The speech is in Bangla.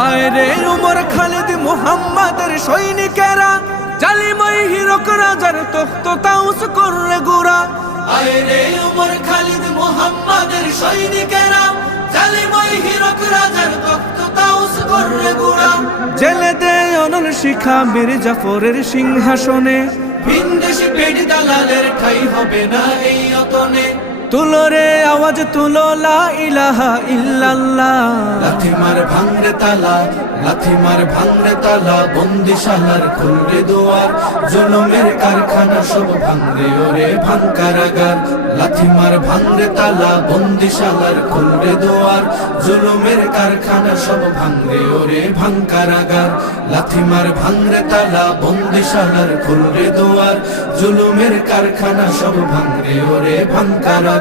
আয় রে উমর খালিদ মুহাম্মাদের সৈনিকেরা, জালিমাই হিরক রাজার তখ্ত তাউস করে গোরা। আয় রে উমর খালিদ মুহাম্মাদের সৈনিকেরা, জালিমাই হিরক রাজার তখ্ত তাউস করে গোরা। জেলে দে অনল শিখা মীর জাফরের সিংহাসনে, ভিনদেশি পেট দালালের ঠাই হবে না এই অতনে। তুলো রে আওয়াজ তুলো লা ইলাহা ইল্লাল্লাহ। লাথি মার ভাঙরে তালা, লাথি মার ভাঙরে তালা, বন্দিশালার খুলরে দুয়ার, জুলুমের কারখানা সব ভাঙরে ওরে ভাঙ কারাগার। লাথি মার ভাঙরে তালা, বন্দিশালার খুলরে দুয়ার, জুলুমের কারখানা সব ভাঙরে ওরে ভাঙ কারাগার। লাথি মার ভাঙরে তালা, বন্দিশালার খুলরে দুয়ার, জুলুমের কারখানা সব ভাঙরে ওরে ভাঙ কারাগার।